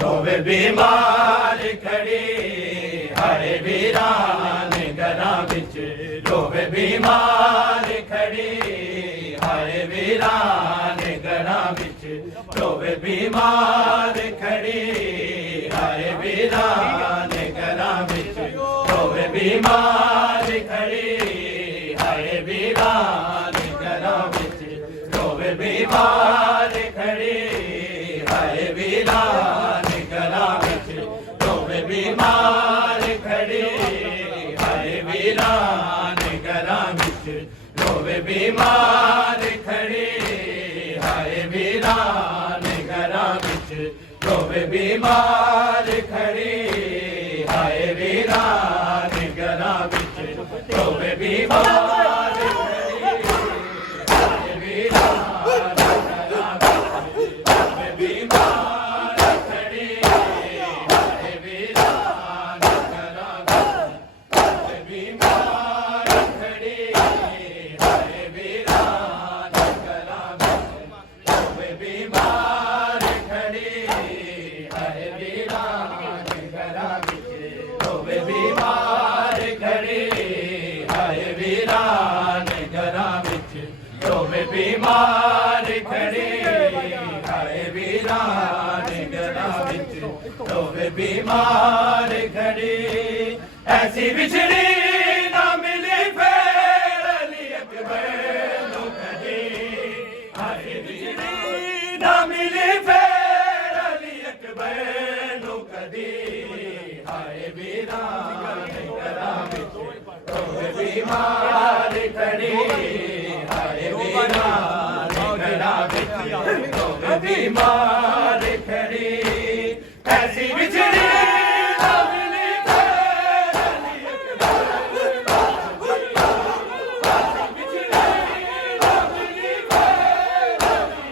रोवे बीमार खड़ी हरे वीरान घरां विच रोवे बीमार खड़ी हरे वीरान घरां विच रोवे बीमार खड़ी हरे वीरान घरां विच रोवे बीमार खड़ी हरे वीरान घरां विच रोवे बीमार खड़ी हरे वीरान घरां विच रोवे बीमार खड़ी हरे वीरान घरां विच रोवे बीमार खड़ी हरे वीरान घरां विच रोवे बीमार खड़ी हरे वीरान घरां विच रोवे बीमार बीमार खड़ी हाय वीरान घरां विच रोवे बीमार खड़ी ऐसी बिछड़ी ना मिली फिर अली अकबर नूं कदी हाय बिछड़ी ना मिली फिर अली अकबर नूं कदी हाय वीरान घरां विच रोवे बीमार खड़ी बीमार खड़ी ऐसी बिछड़ी ना मिली फिर अली अकबर बिछड़ी ना मिली फिर अली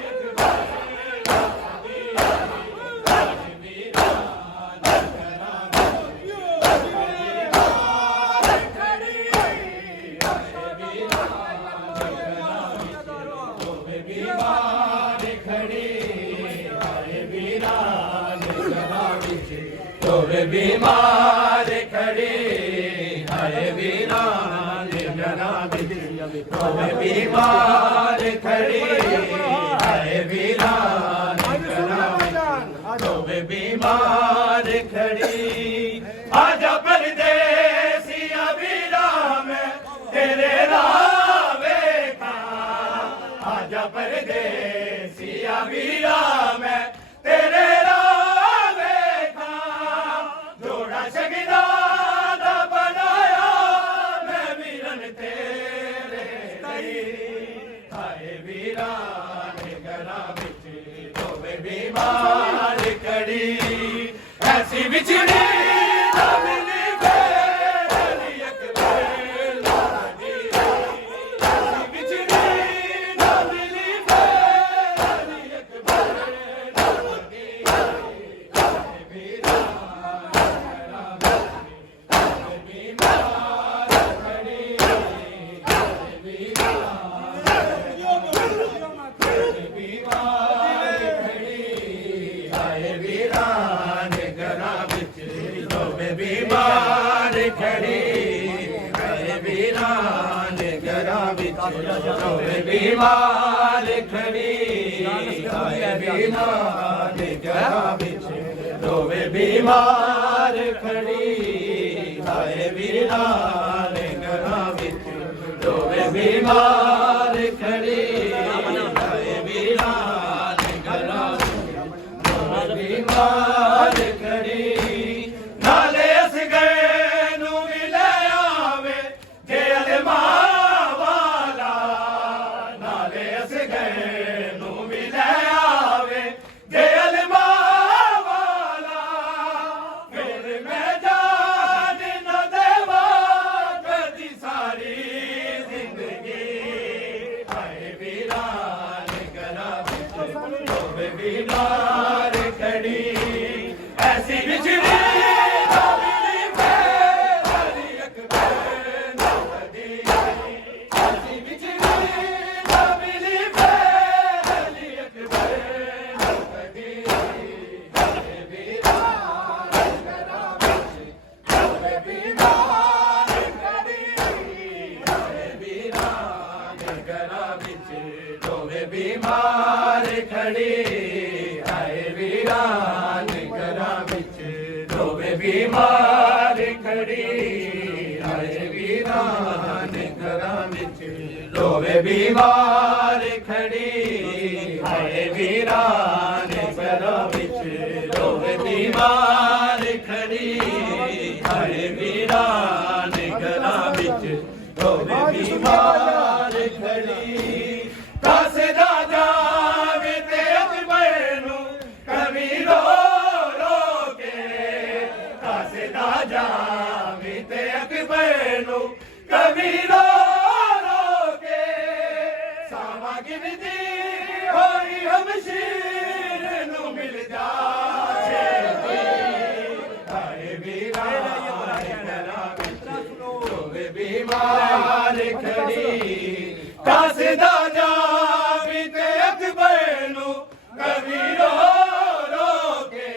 रोवे बीमार खड़ी हाय वीरान घरां विच रोवे बीमार खड़ी हाय वीरान घरां विच रोवे बीमार खड़ी आजा परदेसिया वीरा मैं तेरे राह वेखां आजा परदेसिया वीरा मैं तेरे बीमार खड़ी ऐसी बिछड़ी ना मिली फिर अली अकबर नूं ऐसी बिछड़ी ना मिली फिर अली अकबर नूं वीरान बीमार खड़ी वीरान घरां विच रोवे बीमार खड़ी हाय वीरान घरां विच रोवे बीमार खड़ी हाय वीरान घरां विच रोवे बीमार बीमार खड़ी हाय वीरान घरां विच रोवे बीमार खड़ी हाय वीरान घरां विच रोवे बीमार खड़ी नाले अस गए नू मिले आवे जे अलमा वाला नाले अस गए नू मिले आवे जे अलमा वाला फिर मैं जान न देवा कदी सारी जिंदगी हाय वीरान घरां विच रोवे बीमार खड़ी ऐसी बिछड़ी ना मिली मेरी अकबर ना कदी ऐसी बिछड़ी ना मिली मेरी अकबर ना कदी हाय वीरान घरां विच रोवे बीमार खड़ी हाय वीरान घरां विच रोवे बीमार खड़ी हाय वीरान घरां विच रोवे बीमार खड़ी हाय वीरान घरां विच रोवे बीमार खड़ी हाय वीरान घरां विच रोवे बीमार खड़ी हाय वीरान घरां विच रोवे बीमार खड़ी कासे दा जावे ते अकबर नू कभी रो रो के कासे दा जावे ते अकबर नू कभी रो रो के सावा गिनदी होई हमशीर नू मिल जा छेती हाय वीरान घरां विच रोवे बीमार खड़ी कासे दा जावे ते अकबर नू कभी रो रो के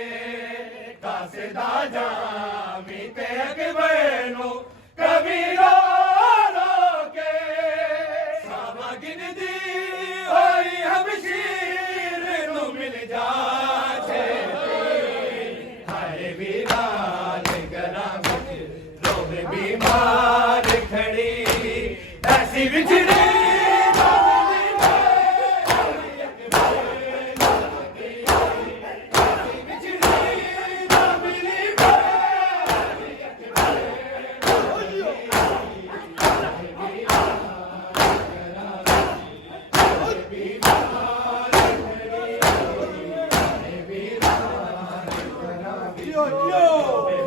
कासे दा जावे ते अकबर नू कभी रो रो के सावा गिनदी होई हमशीर नू मिल जा छेती हाय वीरान घरां विच रोवे बीमार खड़ी ऐसी बिछड़ी ना मिली मेरी अकबर ना कदी ऐसी बिछड़ी ना मिली मेरी अकबर ना कदी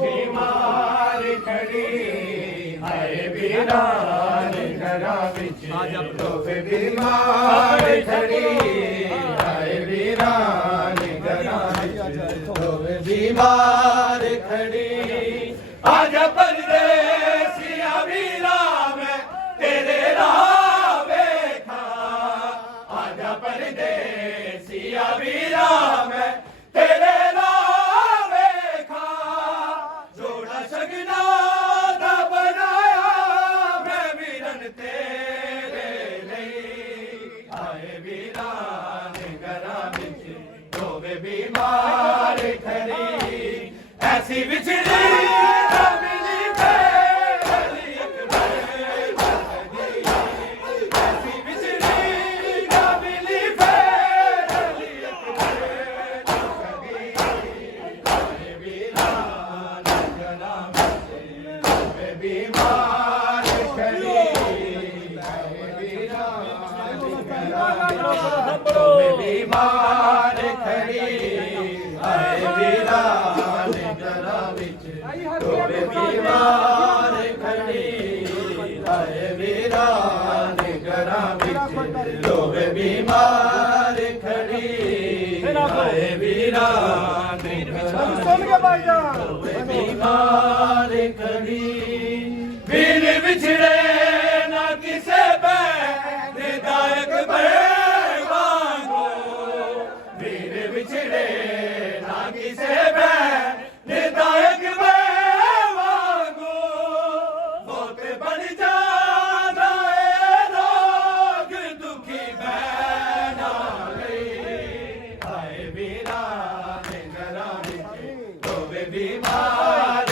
बीमार खड़ी हाय वीरान घरां विच रोवे बीमार खड़ी हाय वीरान घरां विच रोवे बीमार खड़ी आजा परदेसिया वीरा मैं तेरे राह वेखा आजा परदेसिया वीरा मैं तेरे राह वेखा जोड़ा शगना दा बनाया मैं वीरन तेरे लई। हाय वीरान घरां विच रोवे बीमार खड़ी ऐसी बिछड़ी ना मिली मेरी अकबर ना कदी ऐसी बिछड़ी ना मिली मेरी अकबर ना कदी हाय वीरान घरां विच रोवे बीमार खड़ी हाय वीरान घरां विच रोवे बीमार खड़ी हाय वीरान घरां विच रोवे बीमार खड़ी हाय वीरान घरां विच रोवे बीमार खड़ी हाय वीरान घरां रोवे बीमार खड़ी बिन बिछड़े ना किसे बैन दायक वांगो बिन बिछड़े ना किसे बैन दायक वांगो बहुत बन जाना है रोग दुखी बैना हाय वीरान घरां विच रोवे बीमार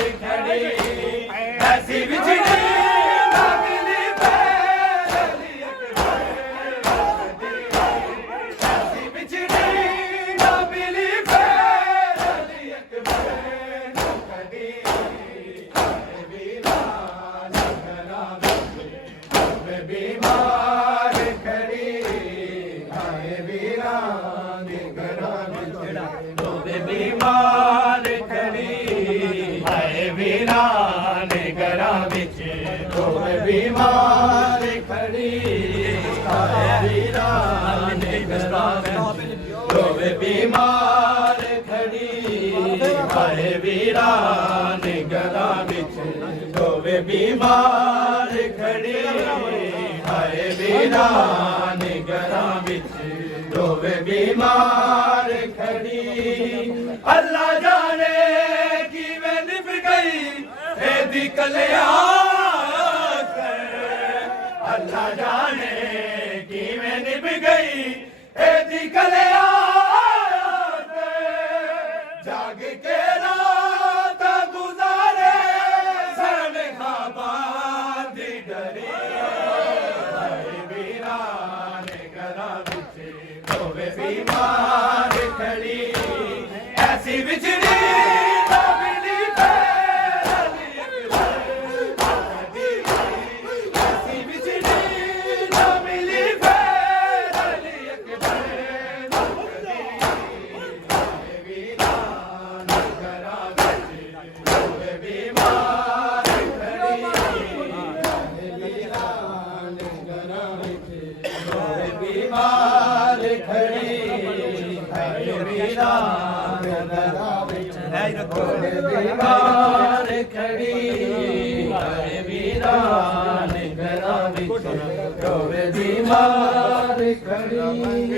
ਖੜੀ ਹਾਏ ਵੀਰਾਨ ਘਰਾਂ ਵਿੱਚ ਦੋਵੇਂ ਬਿਮਾਰ ਖੜੀ ਹਾਏ ਵੀਰਾਨ ਘਰਾਂ ਵਿੱਚ ਦੋਵੇਂ ਬਿਮਾਰ ਖੜੀ ਹਾਏ ਵੀਰਾਨ ਘਰਾਂ ਵਿੱਚ ਦੋਵੇਂ ਬਿਮਾਰ ਖੜੀ ਹਾਏ ਵੀਰਾਨ ਘਰਾਂ ਵਿੱਚ ਦੋਵੇਂ ਬਿਮਾਰ ਖੜੀ ਹਾਏ ਵੀਰਾਨ ਘਰਾਂ ਵਿੱਚ ਦੋਵੇਂ ਬਿਮਾਰ ਖੜੀ ਹਾਏ ਵੀਰਾਨ ਘਰਾਂ ਵਿੱਚ ਦੋਵੇਂ ਬਿਮਾਰ ਖੜੀ ਅੱਲਾ ਜਾਣੇ ਕਿਵੇਂ ਨਿਭ ਗਈ ਇਹਦੀ ਕਲਿਆ ਅੱਲਾ ਜਾਣੇ ਕਿਵੇਂ ਨਿਭ ਗਈ ਇਹਦੀ ਕਲਿਆ ਜਾਗ ਕੇ ਰਾਤ ਗੁਜ਼ਾਰੇ ਸਣ ਖਾਬਾਂ ਦੀ ਡਰੀ ਹਾਏ ਵੀਰਾਨ ਘਰਾਂ ਵਿੱਚ ਦੋਵੇਂ ਬਿਮਾਰ ਖੜੀ ਐਸੀ ਵਿਛੜੀ ਨਾ ਮਿਲੀ ਐਸੀ ਵਿਛੜੀ ਨਾ ਮਿਲੀ ਬਿਮਾਰ ਖੜੀ ਹਾਏ ਵੀਰਾਨ ਘਰਾਂ ਵਿੱਚ ਬਿਮਾਰ ਖੜੀ ਹਾਏ ਵੀਰਾਨ ਘਰਾਂ ਵਿੱਚ ਦੋਵੇਂ ਬਿਮਾਰ ਖੜੀ